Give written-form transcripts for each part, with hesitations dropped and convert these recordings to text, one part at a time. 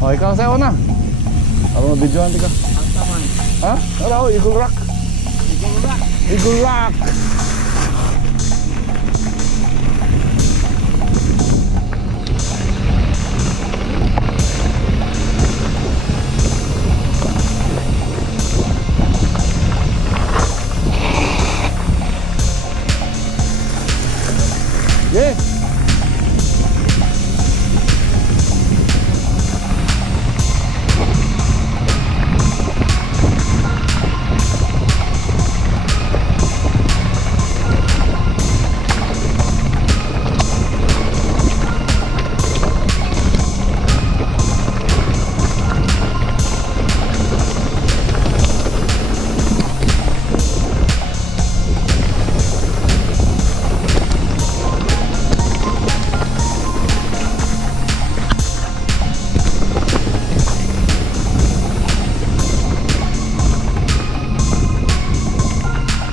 O, ikaw sa'yo na. Ano mabidyohan ka? Antaman. Ha? Ano? Eagle Rock. Eagle Rock. Eagle Rock. Yeah.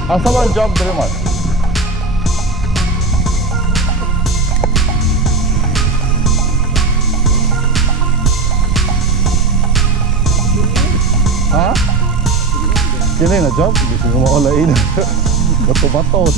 Asa man job diri man? Ha? Kini na job? Hindi ko maulain. Bato-bato.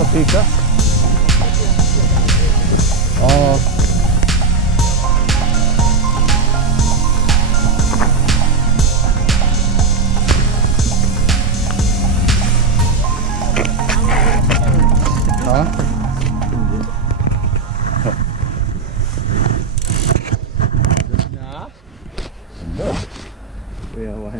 Sa pika. Oh. Ha? Na?